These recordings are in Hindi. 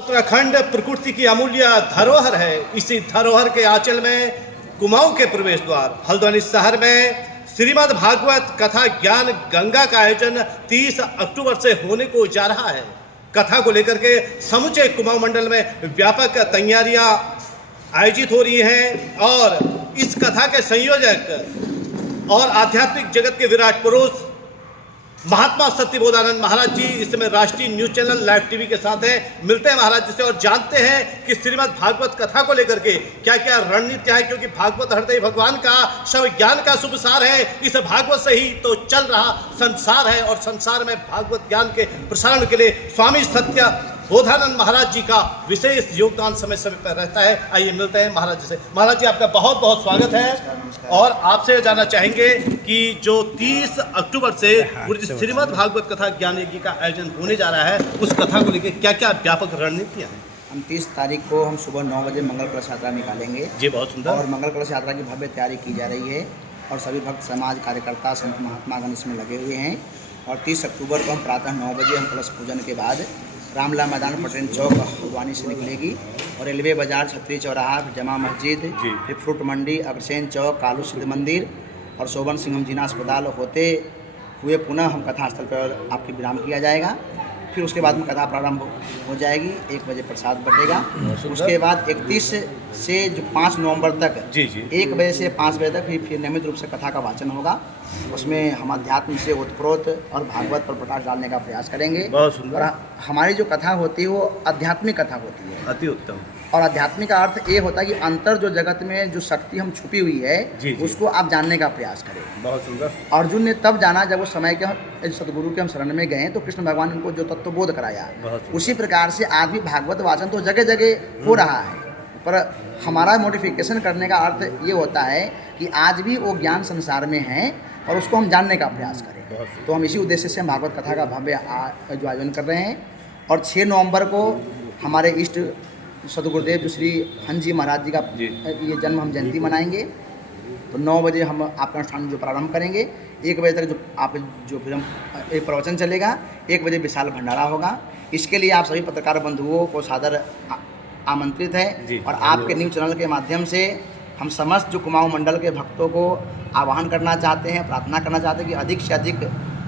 उत्तराखंड प्रकृति की अमूल्य धरोहर है। इसी धरोहर के आंचल में कुमाऊं के प्रवेश द्वार हल्द्वानी शहर में श्रीमद् भागवत कथा ज्ञान गंगा का आयोजन 30 अक्टूबर से होने को जा रहा है। कथा को लेकर के समूचे कुमाऊं मंडल में व्यापक तैयारियां आयोजित हो रही हैं और इस कथा के संयोजक और आध्यात्मिक जगत के विराट पुरुष महात्मा सत्यबोधानंद महाराज जी इस समय राष्ट्रीय न्यूज चैनल लाइव टीवी के साथ हैं। मिलते हैं महाराज जी से और जानते हैं कि श्रीमद् भागवत कथा को लेकर के क्या क्या रणनीति है, क्योंकि भागवत हृदय भगवान का सब ज्ञान का शुभ सार है। इस भागवत से ही तो चल रहा संसार है और संसार में भागवत ज्ञान के प्रसारण के लिए स्वामी सत्य बोधानंद महाराज जी का विशेष योगदान समय समय पर रहता है। आइए मिलते हैं महाराज जी से। महाराज जी आपका बहुत बहुत स्वागत है और आपसे जानना चाहेंगे कि जो 30 अक्टूबर से श्रीमद् भागवत कथा ज्ञान यज्ञ का आयोजन होने जा रहा है, उस कथा को लेकर क्या क्या व्यापक रणनीतियाँ हैं? हम 30 तारीख को हम सुबह 9 बजे मंगल कलश यात्रा निकालेंगे जी, बहुत सुंदर। और मंगल कलश यात्रा की भव्य तैयारी की जा रही है और सभी भक्त समाज कार्यकर्ता संत महात्मागण इसमें लगे हुए हैं। और 30 अक्टूबर को हम प्रातः 9 बजे हम कलश पूजन के बाद रामला मैदान पटेल चौक हल्द्वानी से निकलेगी और रेलवे बाजार छतरी चौराहा जमा मस्जिद फिर फ्रूट मंडी अग्रसेन चौक कालू सिद्ध मंदिर और शोभन सिंह जीना अस्पताल होते हुए पुनः हम कथा स्थल पर आपके विराम किया जाएगा। फिर उसके बाद में कथा प्रारंभ हो जाएगी। 1 बजे प्रसाद बटेगा। उसके बाद 31 से जो 5 नवंबर तक 1 बजे से 5 बजे तक फिर नियमित रूप से कथा का वाचन होगा। उसमें हम अध्यात्म से ओतप्रोत और भागवत पर प्रकाश डालने का प्रयास करेंगे। और हमारी जो कथा होती है वो आध्यात्मिक कथा होती है, अति उत्तम। और आध्यात्मिक का अर्थ ये होता है कि अंतर जो जगत में जो शक्ति हम छुपी हुई है उसको आप जानने का प्रयास करें। बहुत सुंदर। अर्जुन ने तब जाना जब वो समय के सदगुरु के हम शरण में गए तो कृष्ण भगवान ने उनको जो तत्वबोध कराया। उसी प्रकार से आज भी भागवत वाचन तो जगह जगह हो रहा है, पर हमारा मॉडिफिकेशन करने का अर्थ ये होता है कि आज भी वो ज्ञान संसार में है और उसको हम जानने का प्रयास करें। तो हम इसी उद्देश्य से हम भागवत कथा का भव्य जो आयोजन कर रहे हैं। और 6 नवंबर को हमारे इष्ट सदगुरुदेव जो श्री हंस जी महाराज जी का ये जन्म हम जयंती मनाएंगे। तो 9 बजे हम आपका अनुष्ठान जो प्रारंभ करेंगे। 1 बजे तक जो फिर हम एक प्रवचन चलेगा। 1 बजे विशाल भंडारा होगा। इसके लिए आप सभी पत्रकार बंधुओं को सादर आमंत्रित है और आपके न्यूज़ चैनल के माध्यम से हम समस्त जो कुमाऊं मंडल के भक्तों को आह्वान करना चाहते हैं, प्रार्थना करना चाहते हैं कि अधिक से अधिक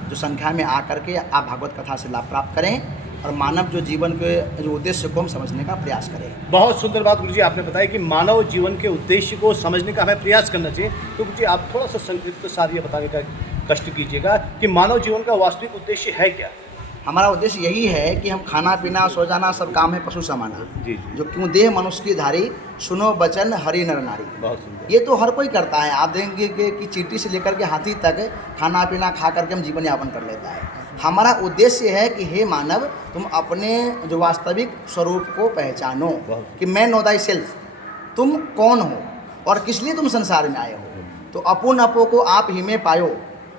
जो संख्या में आकर के आप भागवत कथा से लाभ प्राप्त करें और मानव जो जीवन के जो उद्देश्य को हम समझने का प्रयास करें। बहुत सुंदर बात गुरुजी आपने बताया कि मानव जीवन के उद्देश्य को समझने का हमें प्रयास करना चाहिए। तो गुरुजी आप थोड़ा सा संक्षिप्त सार ये बताने का कष्ट कीजिएगा कि मानव जीवन का वास्तविक उद्देश्य है क्या? हमारा उद्देश्य यही है कि हम खाना पीना सो जाना सब काम है पशु समाना। जो क्यों देह मनुष्य की धारी सुनो बचन हरि नर नारी। बहुत सुंदर। ये तो हर कोई करता है। आप देखेंगे कि चींटी से लेकर के हाथी तक खाना पीना खा करके हम जीवन यापन कर लेता है। हमारा उद्देश्य है कि हे मानव, तुम अपने जो वास्तविक स्वरूप को पहचानो कि मैं नो दाई सेल्फ, तुम कौन हो और किस लिए तुम संसार में आए हो। तो अपुन अपो को आप ही में पायो।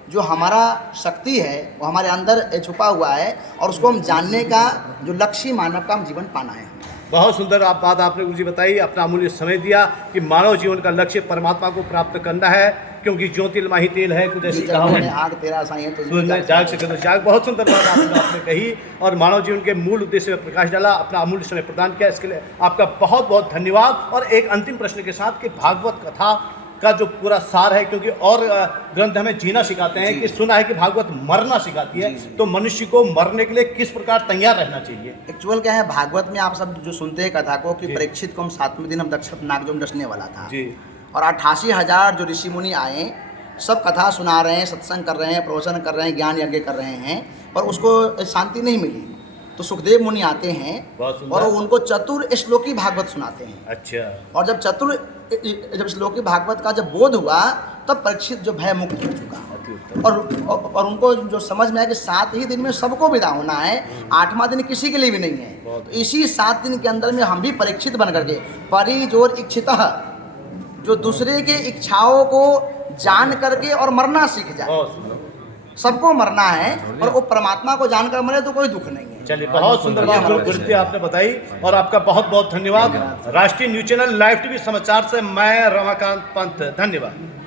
जो हमारा शक्ति है वो हमारे अंदर छुपा हुआ है और उसको हम जानने का जो लक्ष्य मानव का हम जीवन पाना है। बहुत सुंदर बात आपने गुरुजी बताई, अपना अमूल्य समय दिया कि मानव जीवन का लक्ष्य परमात्मा को प्राप्त करना है, क्योंकि ज्योतिर्मा ही तेल है कुछ ऐसी कहावत है। आग तेरा साई है तो जाग सके तो जाग। बहुत सुंदर बात आपने कही और मानव जीवन के मूल उद्देश्य में प्रकाश डाला, अपना अमूल्य समय प्रदान किया। इसके लिए आपका बहुत बहुत धन्यवाद। और एक अंतिम प्रश्न के साथ कि भागवत कथा का जो पूरा सार है, क्योंकि और ग्रंथ हमें जीना सिखाते हैं कि सुना है कि भागवत मरना सिखाती है, तो मनुष्य को मरने के लिए किस प्रकार तैयार रहना चाहिए? एक्चुअल क्या है भागवत में, आप सब जो सुनते हैं कथा को कि परीक्षित को हम 7वें दिन हम दक्ष नाग जो डसने वाला था और 88,000 जो ऋषि मुनि आए सब कथा सुना रहे हैं, सत्संग कर रहे हैं, प्रवचन कर रहे हैं, ज्ञान यज्ञ कर रहे हैं, पर उसको शांति नहीं मिली। तो सुखदेव मुनि आते हैं और उनको चतुर श्लोकी भागवत सुनाते हैं। अच्छा। और जब श्लोकी भागवत का जब बोध हुआ तब परीक्षित जो भय मुक्त हो चुका और उनको जो समझ में आया कि 7 ही दिन में सबको विदा होना है, 8वां दिन किसी के लिए भी नहीं है। तो इसी 7 दिन के अंदर में हम भी परीक्षित बन करके परिजोर इच्छितः, जो दूसरे के इच्छाओं को जान करके और मरना सीख जाए। सबको मरना है और वो परमात्मा को जानकर मरे तो कोई दुख नहीं है। चलिए, बहुत सुंदर बात गुरुजी आपने बताई और आपका बहुत बहुत धन्यवाद। राष्ट्रीय न्यूज चैनल लाइव टीवी समाचार से मैं रमाकांत पंत, धन्यवाद।